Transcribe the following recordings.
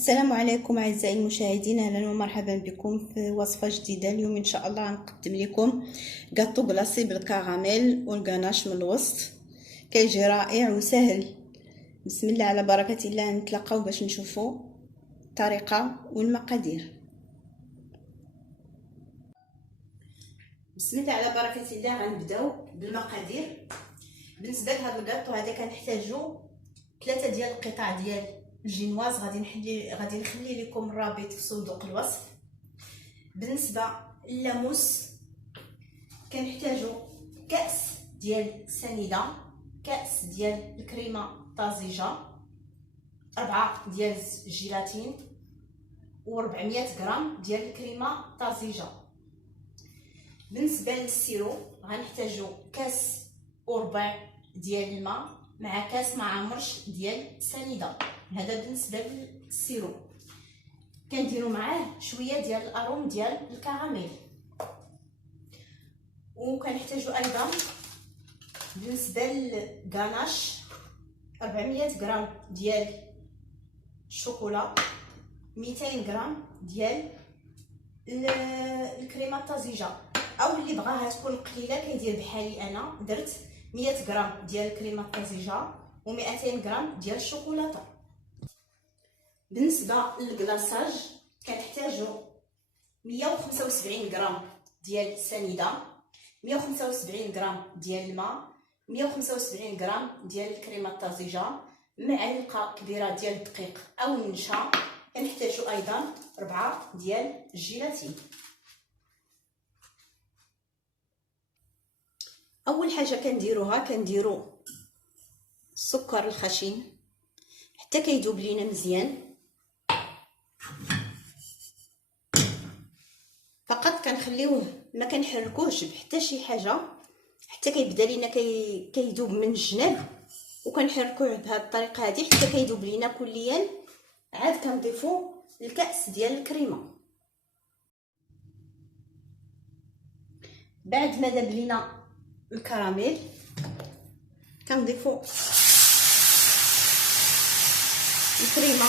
السلام عليكم اعزائي المشاهدين، اهلا ومرحبا بكم في وصفه جديده. اليوم ان شاء الله غنقدم لكم كاطو كلاصي بالكراميل والغناش من الوسط. كيجي رائع وسهل. بسم الله على بركه الله، نتلاقاو باش نشوفوا الطريقه والمقادير. بسم الله على بركه الله، غنبداو بالمقادير. بالنسبه لهذا الكاطو هذا كنحتاجو 3 ديال القطع ديال الجينواز. غادي نخلي لكم الرابط في صندوق الوصف. بالنسبه للاموس كنحتاجو كاس ديال السنيده، كاس ديال الكريمه طازجه، 4 ديال الجيلاتين و400 غرام ديال الكريمه طازجه. بالنسبه للسيرو غنحتاجو كاس وربع ديال الماء مع كاس ما عمرش ديال السنيده. هذا بالنسبه للسيرو. كنديروا معاه شويه ديال الاروم ديال الكراميل. وكنحتاجوا ايضا بالنسبه للغاناش 400 غرام ديال الشوكولا، 200 غرام ديال الكريمه الطازجه، او اللي بغاها تكون قليله كيدير بحالي انا. درت 100 غرام ديال الكريمه الطازجه و200 غرام ديال الشوكولاته. بالنسبه للكلاصاج كنحتاجو 175 غرام ديال السنيده، 175 غرام ديال الماء، 175 غرام ديال الكريمه الطازجه، معلقه كبيره ديال الدقيق او النشا. كنحتاجو ايضا 4 ديال الجيلاتين. اول حاجه كنديرو السكر الخشن حتى كيذوب لينا مزيان. فقط كنخليوه ما كنحركوهش بحتى شي حاجه حتى كيبدا لينا كيذوب من الجناب، وكنحركوه بهذه الطريقه هذه حتى كيذوب لينا كليا. عاد كنضيفو الكاس ديال الكريمه. بعد ما ذاب لينا الكراميل كنضيفو الكريمه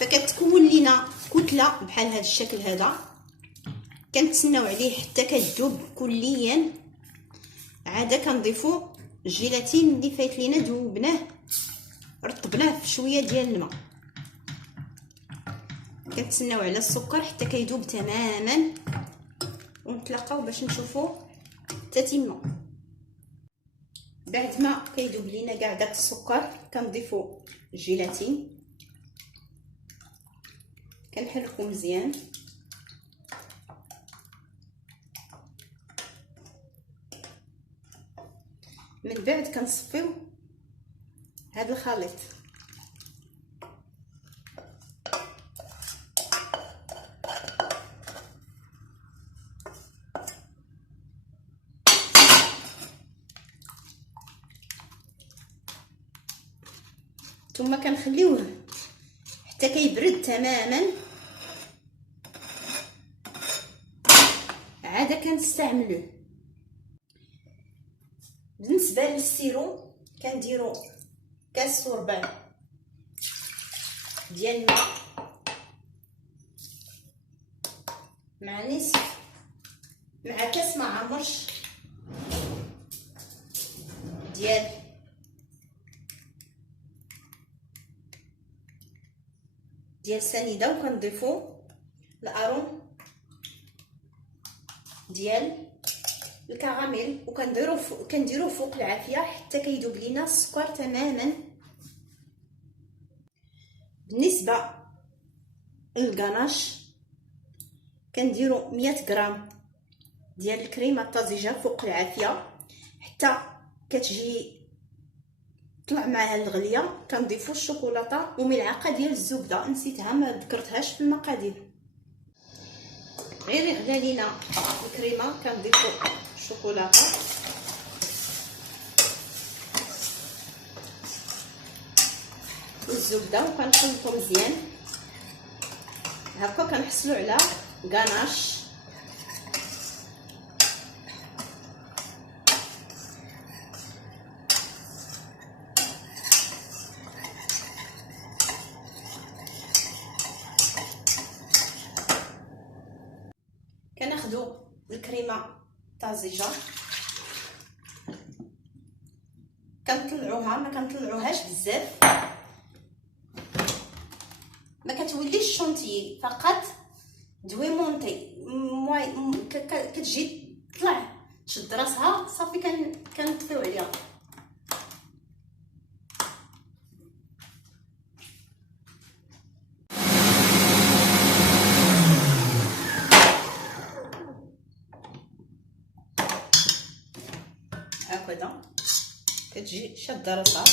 فكتكون لينا كتله بحال هذا الشكل هذا. كنتسناو عليه حتى كتذوب كليا. عاده كنضيفو الجيلاتين اللي فايت لينا ذوبناه رطبناه في شويه ديال الماء. كنتسناو على السكر حتى كيذوب تماما، ونتلاقاو باش نشوفوا التتمه. بعد ما كيذوب لينا كاع داك السكر كنضيفوا الجيلاتين، كنحركو مزيان. من بعد كنصفيو هذا الخليط. ثم كنخليوه حتى كيبرد تماما. عاد كنستعملوه. بالنسبه للسيرو كنديرو كاس وربع ديال الماء مع نصف مع كاس ما عمرش ديال السنيده، وكنضيفو الاروم ديال الكراميل، وكنديروه فوق العافيه حتى كيذوب لينا السكر تماما. بالنسبه للغناش كنديرو 100 غرام ديال الكريمه الطازجه فوق العافيه حتى كتجي طلع معها الغليه. كنضيفو الشوكولاته وملعقه ديال الزبده، نسيتها ما ذكرتهاش في المقادير. غير غلا لينا الكريمه كنضيفو الشوكولاته والزبده وكنخلطو مزيان. هكا كنحصلوا على غناش كناخدو الكريمه طازجه، كنطلعوها، ما كنطلعوهاش بزاف، ما كتوليش شونتيي، فقط دوي مونتي كتجي تطلع تشد راسها صافي. كنطفيو عليها. هكذا كتجي شاده راسها.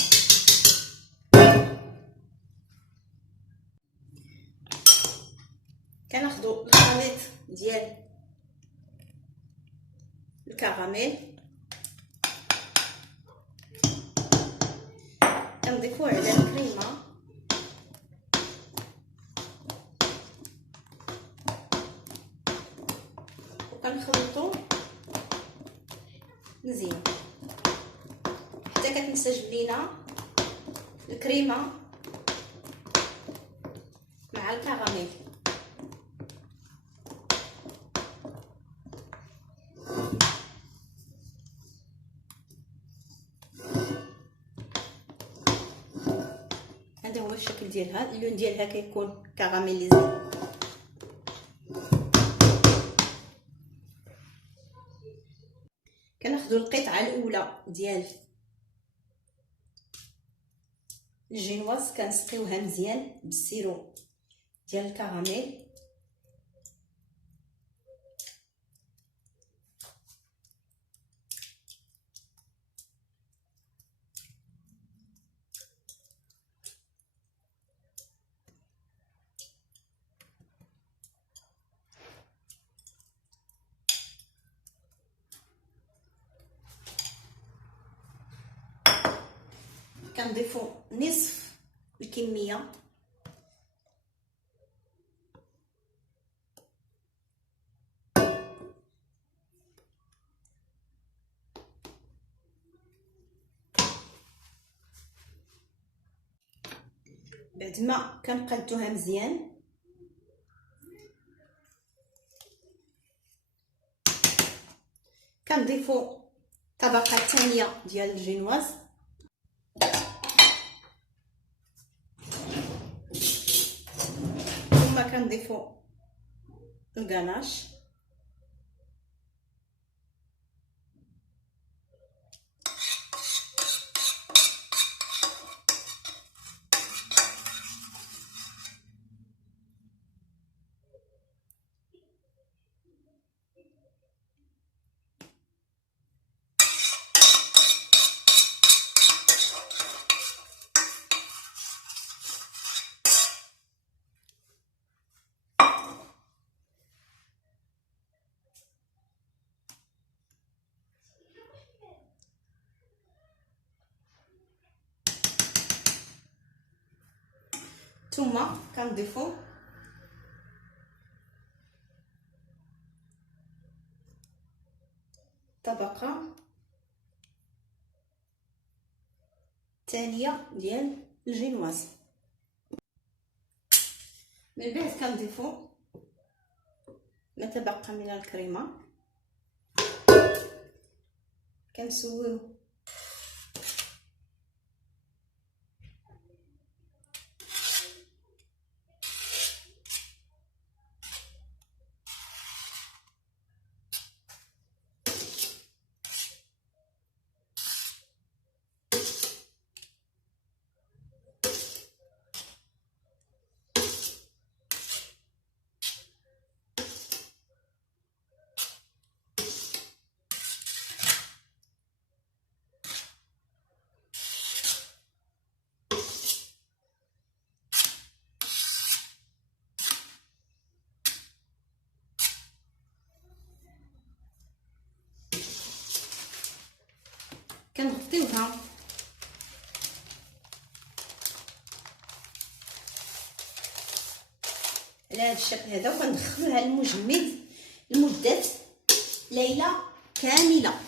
كناخدو الخليط ديال الكراميل، كنضيفوه على الكريمه، وكنخلطو مزيان حتى كتنسجم لينا الكريمه مع الكراميل. هذا هو الشكل ديالها، اللون ديالها كيكون كراميليزي. كناخدو القطعه الاولى ديال الجينواز، كنسقيوها مزيان بالسيرو ديال الكراميل، كنضيفو نصف الكميه بعد ما كنقادوها مزيان. كنضيفو الطبقه الثانيه ديال الجينواز، ثم كنضيفو الكناش، ثم كنضيفو طبقه ثانيه ديال الجينواز. من بعد كنضيفو ما تبقى من الكريمه، كنسويو كنغطيوها على هذا الشكل هذا، وكندخلوها للمجمد لمده ليله كامله.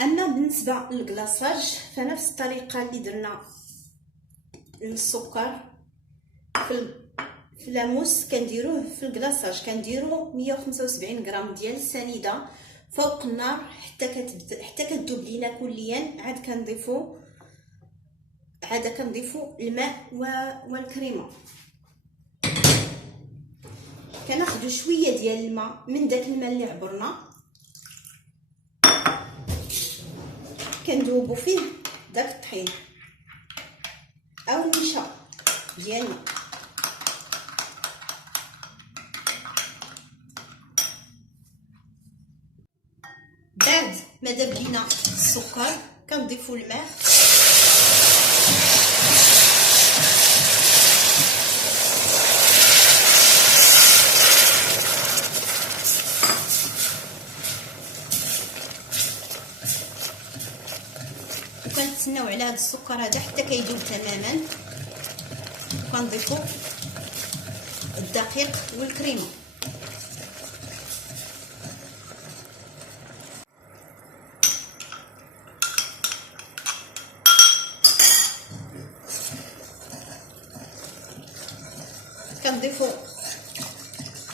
اما بالنسبه للكلاصاج فنفس الطريقه اللي درنا للسكر في في لاموس كنديروه في الكلاصاج، كنديرو 175 غرام ديال السنيده فوق النار حتى كتذوب لينا كليا. عاد كنضيفو الماء والكريمه. كناخدو شويه ديال الماء من داك الماء اللي عبرنا، كندوبو فيه داك الطحين او النشا ديالنا. بعد ما داب لينا السكر كنضيفو الماء وكنتسناو على هذا السكر هذا حتى كيذوب تماما. وكنضيفو الدقيق والكريمه. كنضيفو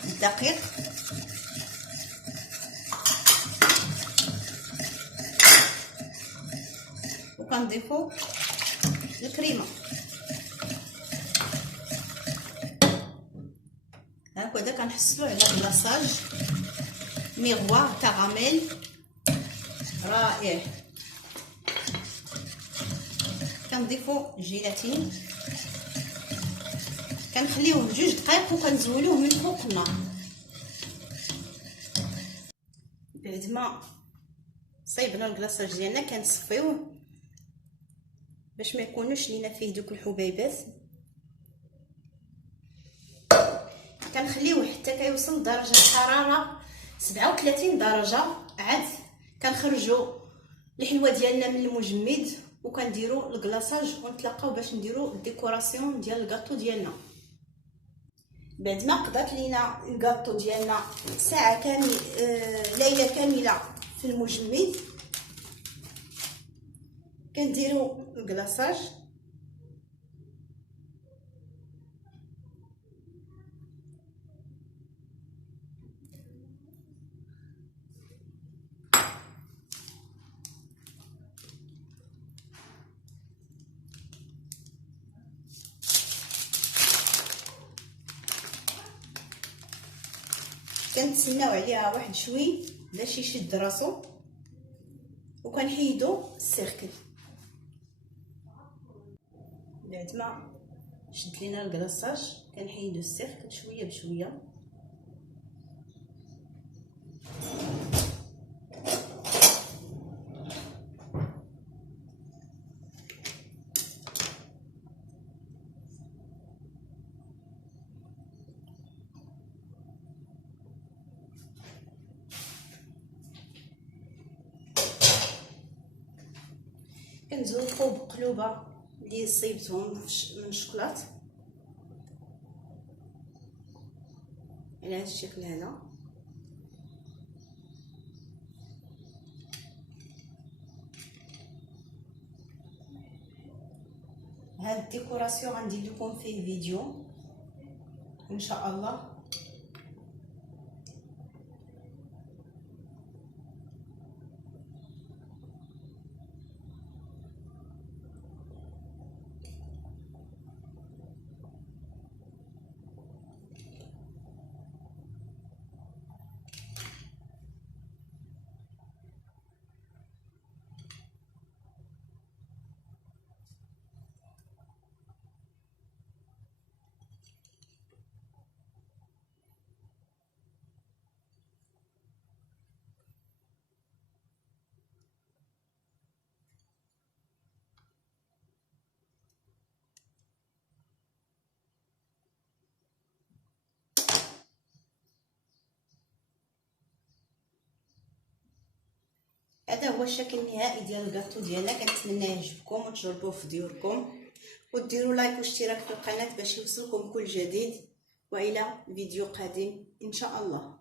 الدقيق وكنضيفو الكريمه. هكذا كنحصلوا على كلاصاج ميغوار كراميل رائع. كنضيفو الجيلاتين، كنخليوه 2 دقائق وكنزولوه من فوق النار. بعد ما صيبنا الكلاصاج ديالنا كنصفيوه باش ما يكونوش لينا فيه دوك الحبيبات. كنخليوه حتى كيوصل درجه الحراره 37 درجه. عاد كنخرجوا الحلوه ديالنا من المجمد وكنديروا الكلاصاج ونتلاقاو باش نديروا الديكوراسيون ديال الكاطو ديالنا. بعد ما قضات لينا الكاطو ديالنا ساعه ليله كامله في المجمد، كنديروا الكلاصاج كنتسناو عليها واحد شوي باش يشد راسو وكنحيدو السيركل. بعد ما شد لينا الكلاصاج كنحيدو السيركل شويه بشويه. كنزوقو بقلوبه اللي صيبتهم من الشوكولات على هذا الشكل هذا. هاد الديكوراسيون غندير لكم فيه فيديو ان شاء الله. هذا هو الشكل النهائي ديال الكاطو ديالنا. كنتمنى يعجبكم وتجربوه في ديوركم وديروا لايك واشتراك في القناه باش يوصلكم كل جديد، والى فيديو قادم ان شاء الله.